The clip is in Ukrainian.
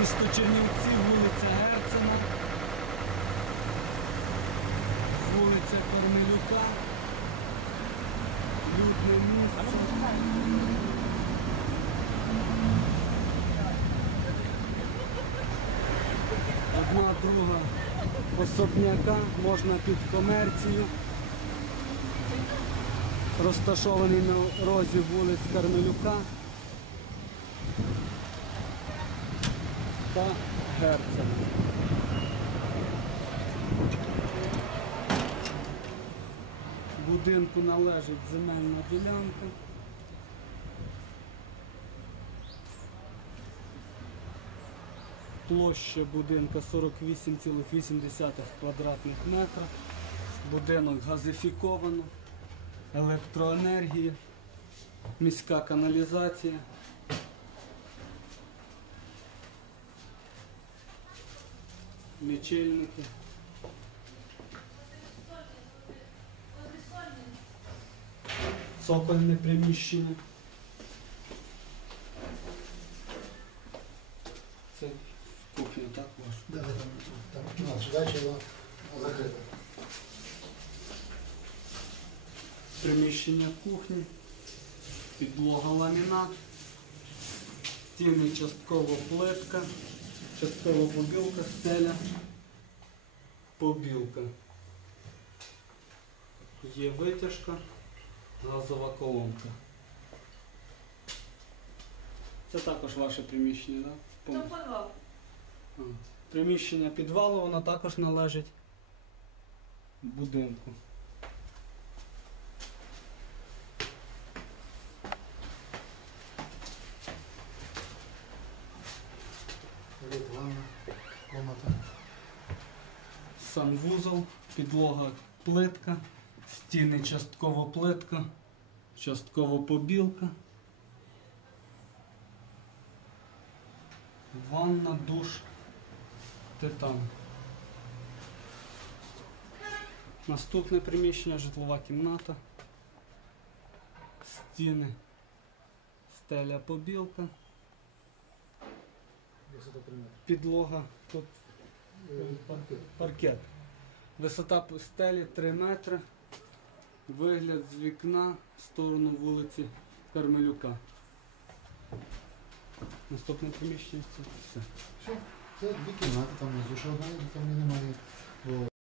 Місто Чернівці, вулиця Герцена, вулиця Корнелюка, людне місце. Одна друга особняка, можна під комерцію. Розташований на розі вулиць Кармелюка та Герцена. Будинку належить земельна ділянка. Площа будинка 48,8 квадратних метра. Будинок газифіковано, електроенергія, міська каналізація. Лічильники. Цокольне приміщення. Це кухня, так ваш? Да, да, там, там закрито. Приміщення кухні, підлога ламінат, стіни частково плитка, частково побілка, стеля, побілка. Є витяжка, газова колонка. Це також ваше приміщення, так? Там подвал. А. Приміщення підвалу, воно також належить будинку. Санвузол, підлога плитка, стіни частково плитка, частково побілка. Ванна, душ, титан. Наступне приміщення, житлова кімната. Стіни, стеля побілка, підлога, тут Паркет. Паркет. Висота стелі 3 метри. Вигляд з вікна в сторону вулиці Кармелюка. Наступне приміщення це все. Що? це дві кімнати, там не одна, там немає. Бо